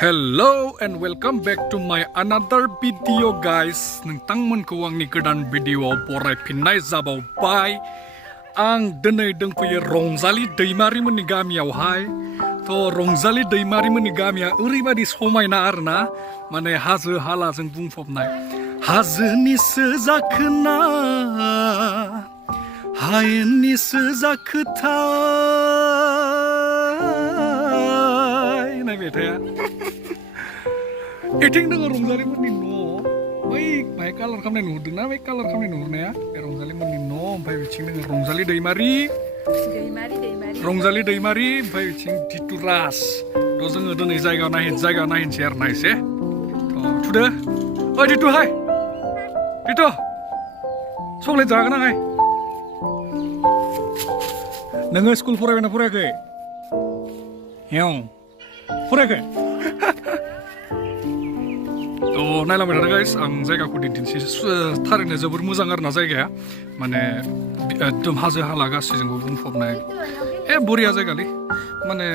Hello and welcome back to my another video guys. Nोंथांमोनखौ आंनि गोदान भिडिअआव बरायफिननाय जाबावबाय। आं दिनै दंफैयो रंजाली दैमारी मोननि गामियावहाय। रंजाली दैमारी मोननि गामिया ओरैबायदि समायना आरोना, माने हाजो हालाजों बुंफबनाय। हाजोनिसो जाखोना हायेननिसो जाखोथाय नाय मेथाइया। एथिं दङ रंजाली मोननि न', बै बाहाय कालार खालामनाय नुहुरदोंना, बै कालार खालामनाय नुहुरनाया बे रंजाली मोननि न'। ओमफ्राय बिथिं दङ रंजाली दैमारी, रंजाली दैमारी, ओमफ्राय बिथिं दितु राज। जोङो दिनै जायगा नायनोसै आरो ना एसे। थुदो ओइ दितु, हाय दितु, चकलेट जागोन आं। नोङो स्कुल फरायबायना फरायाखै? फरायाखै? नायलांबाय थादों गाइस, आं जायगाखौ दिन्थिनोसै। थारैनो जोबोर मोजां आरोना जायगाया, माने एकदम हाजो हाला गासैजोंबो बुंफबनाय। बरिया जायगालै, माने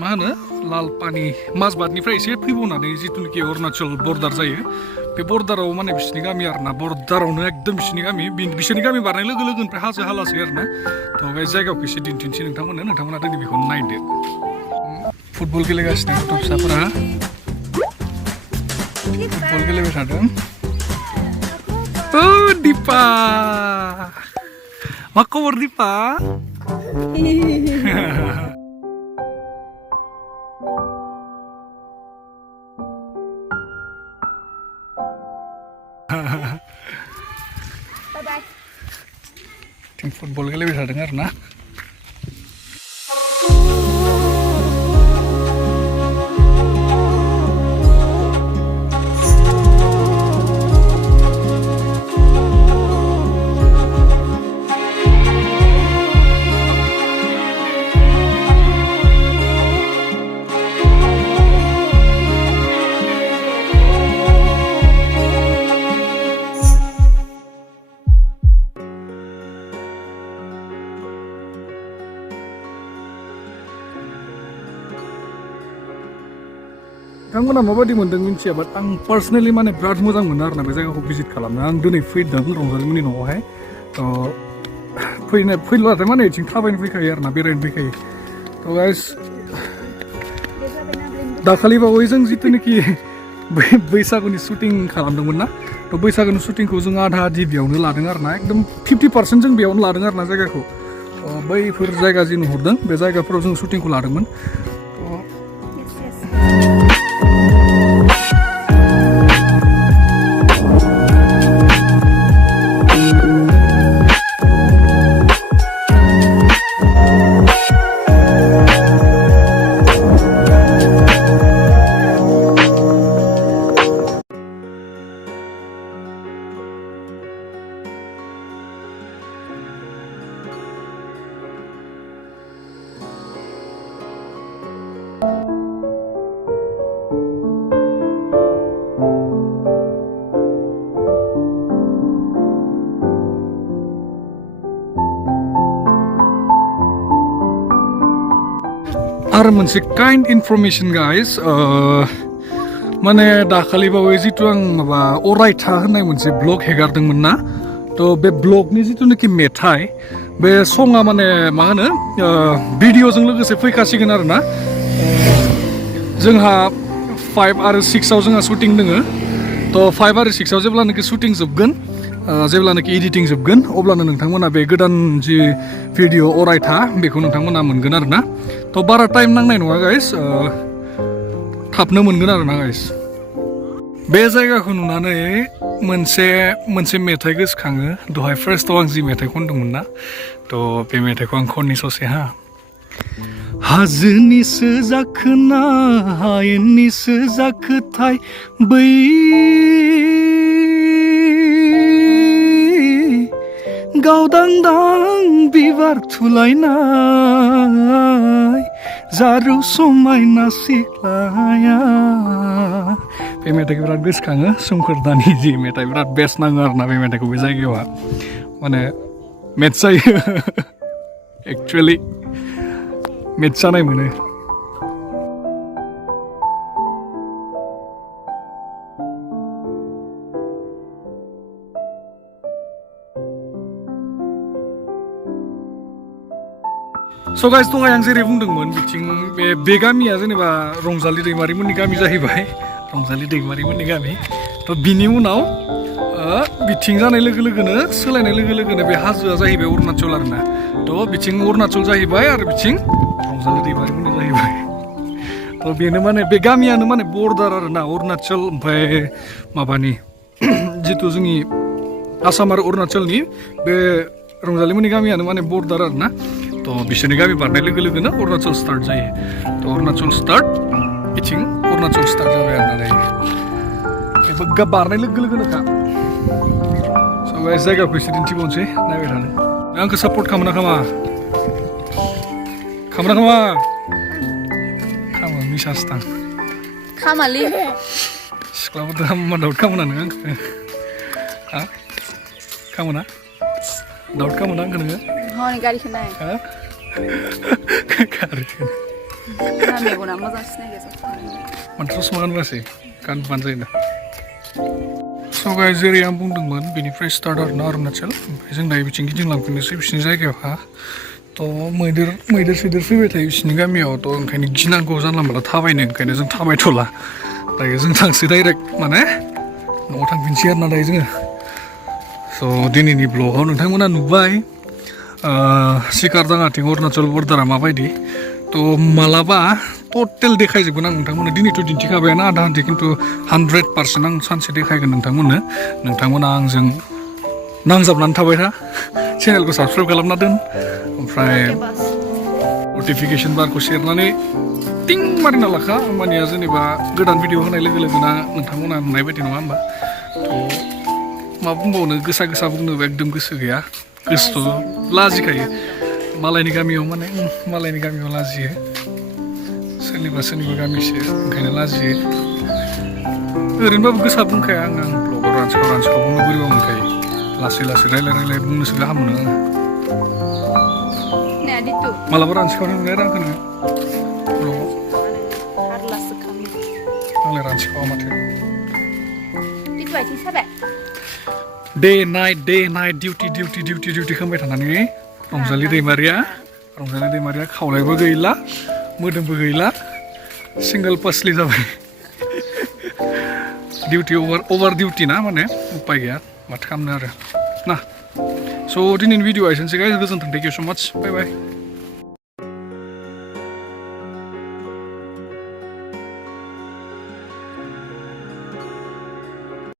मा होनो लाल पानि माजबादनिफ्राय एसे फैबावनानै जिथुनाखि अरुणाचल बर्डार जायो, बे बर्डाराव माने बिसोरनि गामि आरोना, बर्डारावनो एकदम बिसोरनि गामि बारनाय लोगो लोगोनिफ्राय हाजो हालासै आरोना। गाइस जायगाखौ एसे दिन्थिनोसै नोंथांमोना दिनै बेखौ नायदो। फुटबल गेलेगासिनो गथ' फिसाफोरा, फुटबल गेलेबाय थादों। दिपा, मा खबर दिपा? फुटबल गेलेबाय थादों आरोना। नोंथांमोना माबायदि मोन्दों मिन्थिया, बाट आं पार्सनेलि माने बिराद मोजां मोनो आरोना बे जायगाखौ भिजिट खालामनो। आं दिनै फैदों रंजाली मोननि न'आवहाय। फैब्लाथाय माने बिथिं थाबायनो फैखायो आरोना, बेरायनो फैखायो। गाइस दाखालि बावै जों जिथुनाखि बैसागुनि शुटिं खालामदोंमोन ना, बैसागुनि शुटिंखौ जों आधा आधि बेयावनो लादों आरोना, एकदम 50% जों बेयावनो लादों आरोना जायगाखौ। बैफोर जायगा जि नुहुरदों बे जायगाफोराव जों शुटिंखौ लादोंमोन। आरो मोनसे काइन्ड इनफरमेशन गाइस, माने दाखालि बावै जितु आं माबा अरायथा होननाय मोनसे ब्लग हेगारदोंमोन ना, बे ब्लगनि जिथुनाखि मेथाइ, बे सङा माने मा होनो भिडिअजों लोगोसे फैखासिगोन आरोना। जोंहा 5 आरो 6आव जोंहा शुटिं दोङो। 5 आरो 6आव जेब्लानाखि शुटिं जोबगोन, जेब्लानाखि एडिटिं जोबगोन, अब्लानो नोंथांमोना बे गोदान जि भिडिअ अरायथा बेखौ नोंथांमोना मोनगोन आरोना। बारा टाइम नांनाय नङा गाइस, थाबनो मोनगोन आरोना गाइस। बे जायगाखौ नुनानै मोनसे मेथाइ गोसोखाङो। दहाय फार्स्टआव आं जि मेथाइ खनदोंमोन ना, बे मेथाइखौ आं खननि ससे हा। हाजोनिसो जाखोना हायेननिसो जाखोथाय बै गावदांदां बिबार थुलायनाय जारौ समायना सिख्लाया। बे मेथाइखौ बिराद गोसोखाङो। सोमखोर दानि जि मेथाइ, बिराद बेस्ट नाङो आरोना बे मेथाइखौ। बे जायगायावहा माने मेट्स जायो एक्चुवेलि मेट्स जानाय मोनो। स' गाइस दहाय आं जेरै बुंदोंमोन बिथिं बे गामिया जेनेबा रंजालि दैमारिमोननि गामि जाहैबाय रंजालि दैमारिमोननि गामि थ' बिनि उनाव बिथिं जानाय लोगो लोगोनो सोलायनाय लोगो लोगोनो बे हाजोआ जाहैबाय अरुणाचल आरोना थ' बिथिं अरुणाचल जाहैबाय आरो बिथिं रंजालि दैमारिमोननि जाहैबाय थ' बेनो माने बे गामियानो माने बर्डार आरोना अरुणाचल ओमफ्राय माबानि जिथु जोंनि आसाम आरो अरुणाचलनि बे रंजालिमोननि गामियानो माने बर्डार आरोना थ' बिसोरनि गामि बारनाय लोगो लोगोनो अरुणाचल स्टार्ट जायो थ' अरुणाचल स्टार्ट बिथिं अरुणाचल स्टार्ट जाबाय आरोना दायो बेबो बारनाय लोगो लोगोनोखा स' गाइस जायगाखौ एसे दिन्थिबावनोसै नायबाय थानो आंखौ सापर्ट खालामो ना खामा खामो मिसास थां खामालै सिख्लाफोरजों हामा दाउट खामोना नोङो आंखौ हा खामोना दाउट खामोना आंखौ नोङो हनै गारिखौ नाय गारिखौ मेगना मोजां सिनायगोन मानथ्र' समा गानबासै गानबानो जायो दा स' गाइस जेरै आं बुंदोंमोन बेनिफ्राय स्टार्ट आरोना अरुणाचल ओमफ्राय जों दायो बिथिं गिदिंलांफिननोसै बिसिनि जायगायावहा थ' मैदेर सैदेर फैबाय थायो बिसिनि गामियाव थ' ओंखायनो गिनांगौ जानला मोनला थाबायनो ओंखायनो जों थाबायथ'ला दायो जों थांसै डाइरेक्ट माने न'आव थांफिनसै आरोना दायो जोङो स' दिनैनि ब्लगाव नोंथांमोना नुबाय सिकारदाङाथिं अरुणाचल बर्डारा माबायदि थ' मालाबा टटेल देखायजोबगोन आं नोंथांमोननो दिनैथ' दिन्थिखाबायानो आधा आधि खिन्थु 100% आं सानसे देखायगोन नोंथांमोना आंजों नांजाबनानै थाबाय था चेनेलखौ साबसक्राइब खालामना दोन ओमफ्राय नटिफिकेसन बारखौ सेरनानै टिं मारिना लाखा होमबानिया जेनेबा गोदान भिडिअ होनाय लोगो लोगोना नोंथांमोना नुनाय बायदि नङा होमबा थ' मा बुंबावनो गोसा बुंनोबो एकदम गोसो गैया गोसोथ' लाजिखायो मालायनि गामियाव लाजियो सोरनिबा गामिसो ओंखायनो लाजियो ओरैनोबाबो गोसा बुंखाया आं ब्लगाव रानसिखौ बुंनो बोरैबा मोनखायो लासै रायलाय बुंनोसो गाहाम मोनो आङो मालाबा रानसिखौ नुनाय रांखौ नोङो आंलाय रानसिखौ माथो डे नाइट डिउटि खालामबाय थानानै रंजालि दैमारिया खावलायबो गैला मोदोमबो गैला सिंगल पासलि जाबाय डिउटि अभार डिउटि ना माने उपाय गैया माथो खालामनो आरो ना स' दिनैनि भिडिअ एसेनोसै गाइस गोजोन्थों थेंक इउ स' माच बाय